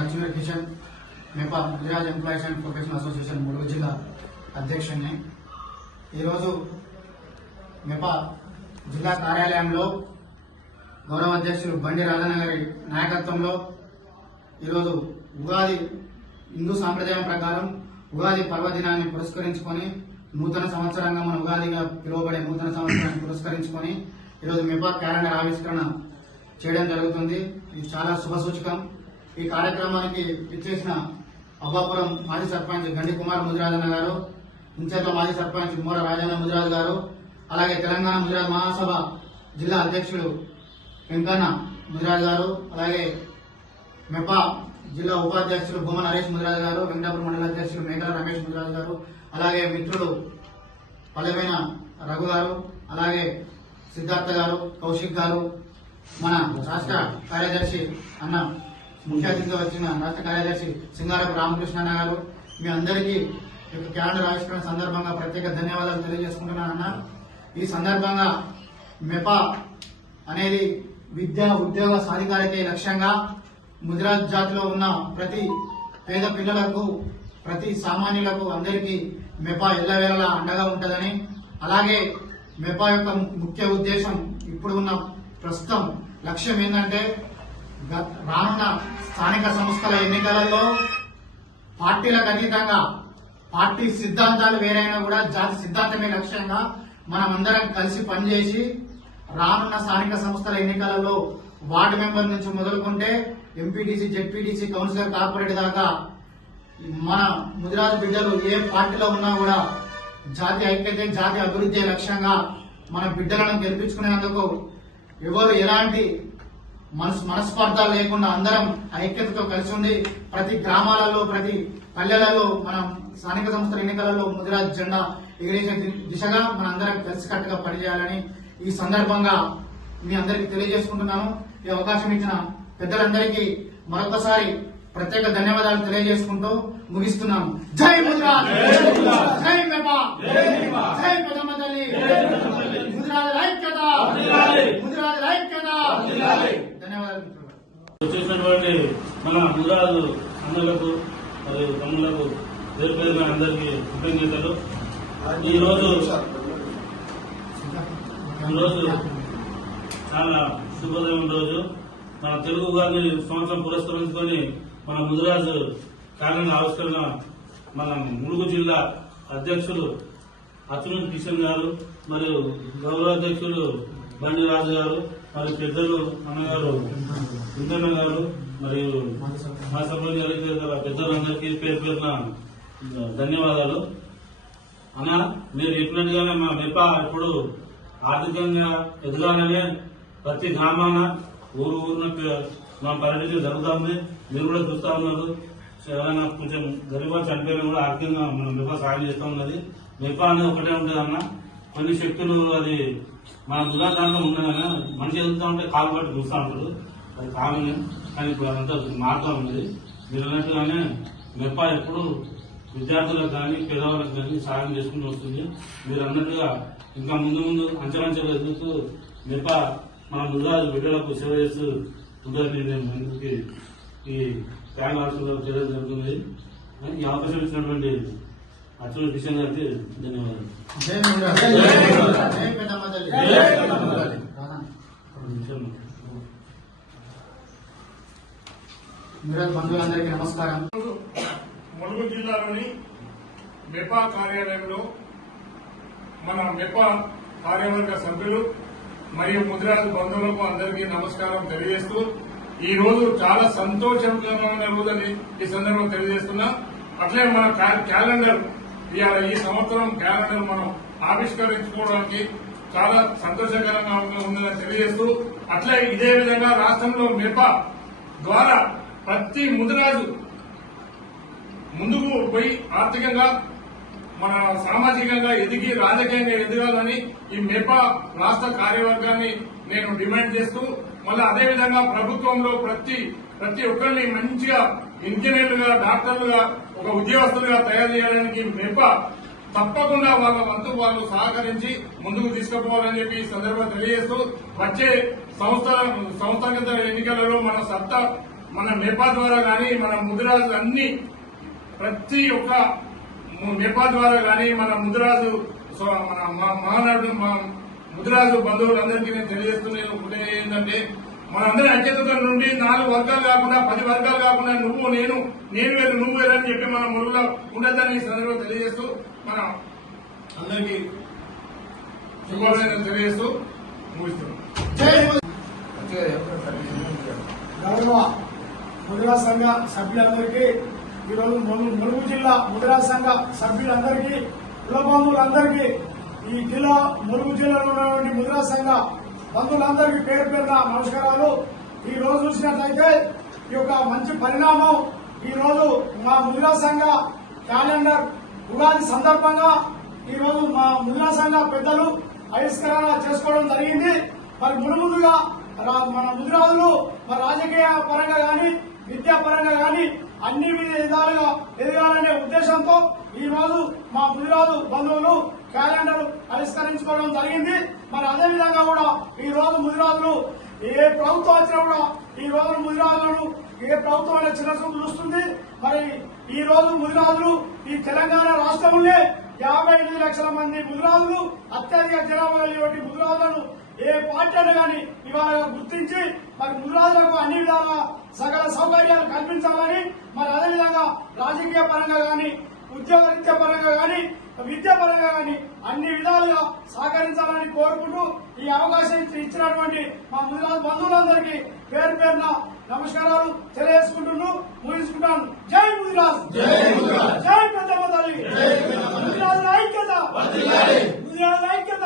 Achyut Kishan Nepal Gujarat employees and professional association Mulugu జిల్లా అధ్యక్షుడిని ఈరోజు నేపాల్ జిల్లా కార్యాలయంలో గౌరవ అధ్యక్షులు బండి రాజన్న గారి నాయకత్వంలో ఈరోజు ఉగాది హిందూ సాంప్రదాయం ప్రకారం ఉగాది పర్వదినాన్ని పురస్కరించుకొని నూతన సంవత్సరంగా మన ఉగాదిగా పిలువబడే నూతన సంవత్సరాన్ని పురస్కరించుకొని ఈరోజు మెపా క్యాలెండర్ ఆవిష్కరణ చేయడం జరుగుతుంది. ఇది చాలా శుభసూచకం ఈ కార్యక్రమానికి ఇచ్చేసిన అబ్బాపురం మాజీ సర్పంచ్ గండి కుమార్ ముదిరాజన్న గారు ఇంచర్ల మాజీ సర్పంచ్ మూర రాజన్న ముదిరాజు గారు అలాగే తెలంగాణ ముదిరాజ్ మహాసభ జిల్లా అధ్యక్షుడు వెంకన్న ముదిరాజు గారు అలాగే మెపా జిల్లా ఉపాధ్యక్షులు బొమ్మ నరేష్ ముదిరాజు గారు వెంకటాపురం మండల అధ్యక్షుడు మేఘల రమేష్ ముదిరాజు గారు అలాగే మిత్రుడు పల్లెమైన రఘు గారు అలాగే సిద్ధార్థ గారు కౌశిక్ గారు మన రాష్ట్ర కార్యదర్శి అన్న ముఖ్య అతిథిగా వచ్చిన రాష్ట్ర కార్యదర్శి సింగారపు రామకృష్ణ గారు మీ అందరికీ ఈ యొక్క క్యాలెండర్ ఆవిష్కరణ సందర్భంగా ప్రత్యేక ధన్యవాదాలు తెలియజేసుకుంటున్నానన్న ఈ సందర్భంగా మెపా అనేది విద్య ఉద్యోగ సాధికారితే లక్ష్యంగా ముదిరాజ్ జాతిలో ఉన్న ప్రతి పేద పిల్లలకు ప్రతి సామాన్యులకు అందరికీ మెపా ఎల్లవేళలా అండగా ఉంటుందని అలాగే మెపా యొక్క ముఖ్య ఉద్దేశం ఇప్పుడు ఉన్న ప్రస్తుతం లక్ష్యం ఏంటంటే రానున్న స్థానిక సంస్థల ఎన్నికలలో పార్టీలకు అతీతంగా పార్టీ సిద్ధాంతాలు వేరైనా కూడా జాతి సిద్ధాంతమే లక్ష్యంగా మనం అందరం కలిసి పనిచేసి రానున్న స్థానిక సంస్థల ఎన్నికలలో వార్డు మెంబర్ నుంచి మొదలుకుంటే ఎంపీటీసీ జెడ్పీటీసీ కౌన్సిలర్ కార్పొరేట్ దాకా మన ముదిరాజు బిడ్డలు ఏ పార్టీలో ఉన్నా కూడా జాతి ఐక్యత జాతి అభివృద్ధి లక్ష్యంగా మన బిడ్డలను గెలిపించుకునేందుకు ఎవరు ఎలాంటి మనస్ మనస్పర్ధ లేకుండా అందరం ఐక్యతతో కలిసి ఉండి ప్రతి గ్రామాలలో ప్రతి పల్లెలలో మనం స్థానిక సంస్థల ఎన్నికలలో ముదిరాజ్ జెండా ఎగిరేసే దిశగా మన అందరం కలిసికట్టుగా పనిచేయాలని ఈ సందర్భంగా మీ అందరికీ తెలియజేసుకుంటున్నాను. ఈ అవకాశం ఇచ్చిన పెద్దలందరికీ మరొకసారి ప్రత్యేక ధన్యవాదాలు తెలియజేసుకుంటూ ముగిస్తున్నాను. జై ముదిరాజ్! జై మెపా జై తల్లి ముదిరాజ్ ఐక్యత ముదిరాజ్ ఐక్యత ధన్యవాదాలు మిత్రులు వచ్చేసినటువంటి మన మురాజు అన్నలకు మరియు తమ్ములకు పేరు పేరున అందరికీ కృతజ్ఞతలు. ఈరోజు ఈరోజు చాలా శుభోదయం రోజు. మన తెలుగు గారిని సంవత్సరం పురస్కరించుకొని మన ముదిరాజు కారణంగా ఆవిష్కరణ మన ములుగు జిల్లా అధ్యక్షులు అచ్యుత్ కిషన్ గారు మరియు గౌరవ అధ్యక్షులు బండి రాజు గారు మరి పెద్దలు అన్నగారు ఇంకన్న గారు మరియు మా సభలో కలిగే పెద్దలందరికీ పేరు పేరున ధన్యవాదాలు. అన్న మీరు చెప్పినట్టుగానే మా మెప ఇప్పుడు ఆర్థికంగా ఎదగాలనే ప్రతి గ్రామాన ఊరు ఊరున మా పర్యటన జరుగుతుంది. మీరు కూడా చూస్తా ఉన్నారు. ఎవరైనా కొంచెం గరీబా చనిపోయినా కూడా ఆర్థికంగా మన మెప సాయం చేస్తూ ఉన్నది. మెప అనేది ఒకటే ఉంటుంది అన్న కొన్ని శక్తులు అది మన దురాదాంతం ఉండగా మనిషి ఎదుగుతా ఉంటే కాలు పట్టి చూస్తూ ఉంటారు అది కామన్ కానీ ఇప్పుడు అదంతా మారుతూ ఉన్నది మీరు అన్నట్టుగానే మెప్ప ఎప్పుడు విద్యార్థులకు కానీ పేదవాళ్ళకు కానీ సాయం చేసుకుంటూ వస్తుంది. మీరు అన్నట్టుగా ఇంకా ముందు ముందు అంచెలంచెలు ఎదుగుతూ మెప్ప మన ముందు బిడ్డలకు సేవ చేస్తూ ఉందని నేను ఈ ట్యాంక్ హాస్పిటల్ చేయడం జరుగుతుంది. ఈ అవకాశం ఇచ్చినటువంటి అచ్యుత కిషన్ గారికి ధన్యవాదాలు. బంధువులందరికీ నమస్కారం. ములుగు జిల్లాలోని మెపా కార్యాలయంలో మన మెపా కార్యవర్గ సభ్యులు మరియు ముదిరాజు బంధువులకు అందరికీ నమస్కారం తెలియజేస్తూ ఈ రోజు చాలా సంతోషకరమైన రోజని ఈ సందర్భంగా తెలియజేస్తున్నా. అట్లే మన క్యా- క్యాలెండర్ ఇవాళ ఈ సంవత్సరం క్యాలెండర్ మనం ఆవిష్కరించుకోవడానికి చాలా సంతోషకరంగా ఉందని తెలియజేస్తూ అట్లే ఇదే విధంగా రాష్ట్రంలో మెపా ద్వారా ప్రతి ముదిరాజు ముందుకు పోయి ఆర్థికంగా మన సామాజికంగా ఎదిగి రాజకీయంగా ఎదగాలని ఈ మెపా రాష్ట్ర కార్యవర్గాన్ని నేను డిమాండ్ చేస్తూ మళ్ళీ అదేవిధంగా ప్రభుత్వంలో ప్రతి ప్రతి ఒక్కరిని మంచిగా ఇంజనీర్లుగా డాక్టర్లుగా ఒక ఉద్యోగస్తులుగా తయారు చేయడానికి మెప్ప తప్పకుండా వాళ్ళ వంతు వాళ్ళు సహకరించి ముందుకు తీసుకుపోవాలని చెప్పి ఈ సందర్భంగా తెలియజేస్తూ వచ్చే సంస్థ సంస్థాగత ఎన్నికలలో మన సత్తా మన మెపా ద్వారా కానీ మన ముదిరాజు అన్ని ప్రతి ఒక్క ము- మెపా ద్వారా కానీ మన ముదిరాజు సో మన మా- మహానాడు మా ముదిరాజు బంధువులందరికీ నేను తెలియజేస్తున్నాను ఒకటే ఏంటంటే మనందరి ఐక్యత నుండి నాలుగు వర్గాలు కాకుండా పది వర్గాలు కాకుండా నువ్వు నేను నేను వేరు నువ్వు వేరు అని చెప్పి మన మురుగులో ఉండదని ఈ సందర్భంగా తెలియజేస్తూ మన అందరికీ శుభాకాంక్షలు తెలియజేస్తూ ముగిస్తున్నాం. జై ము- గౌరవ ముద్రా సంఘ సభ్యులందరికీ ఈరోజు ములుగు జిల్లా ముద్రా సంఘ సభ్యులందరికీ కుల బంధువులందరికీ ఈ జిల్లా ములుగు జిల్లాలో ఉన్నటువంటి ముద్రా సంఘ బంధువులందరికీ పేరు పేరున నమస్కారాలు. ఈ రోజు చూసినట్లయితే ఈ యొక్క మంచి పరిణామం ఈ రోజు మా ముద్రా సంఘ క్యాలెండర్ ఉగాది సందర్భంగా ఈ రోజు మా ముద్రా సంఘ పెద్దలు ఆవిష్కరణ చేసుకోవడం జరిగింది. మరి మునుముందుగా రా- మన ముదిరాజులు మన రాజకీయ పరంగా కానీ విద్యా పరంగా అన్ని విధాలుగా ఎదగాలనే ఉద్దేశంతో ఈ రోజు మా ముదిరాజు బంధువులు క్యాలెండర్ ఆవిష్కరించుకోవడం జరిగింది. మరి అదే విధంగా కూడా ఈ రోజు ముదిరాజులు ఏ ప్రభుత్వం వచ్చినా కూడా ఈ రోజు ముదిరాజులను ఏ ప్రభుత్వం అనే చిన్న చూపు చూస్తుంది. మరి ఈ రోజు ముదిరాజులు ఈ తెలంగాణ రాష్ట్రంలో యాభై ఎనిమిది లక్షల మంది ముదిరాజులు అత్యధిక జనాభా ముదిరాజులను ఏ పార్టీ అయినా కానీ ఇవాళ గుర్తించి మరి ముదిరాజులకు అన్ని విధాల సకల సౌకర్యాలు కల్పించాలని మరి అదేవిధంగా రాజకీయ పరంగా గాని ఉద్యోగ రీత్యా పరంగా గాని విద్యా పరంగా గాని అన్ని విధాలుగా సహకరించాలని కోరుకుంటూ ఈ అవకాశం ఇచ్చి- ఇచ్చినటువంటి మా ముదిరాజు బంధువులందరికీ పేరు పేరున నమస్కారాలు తెలియజేసుకుంటున్నాను. ముగించుకుంటాను జై ముదిరాజ్. జై పెద్దమ్మ తల్లి. ముదిరాజుల ఐక్యత. ముదిరాజుల ఐక్యత.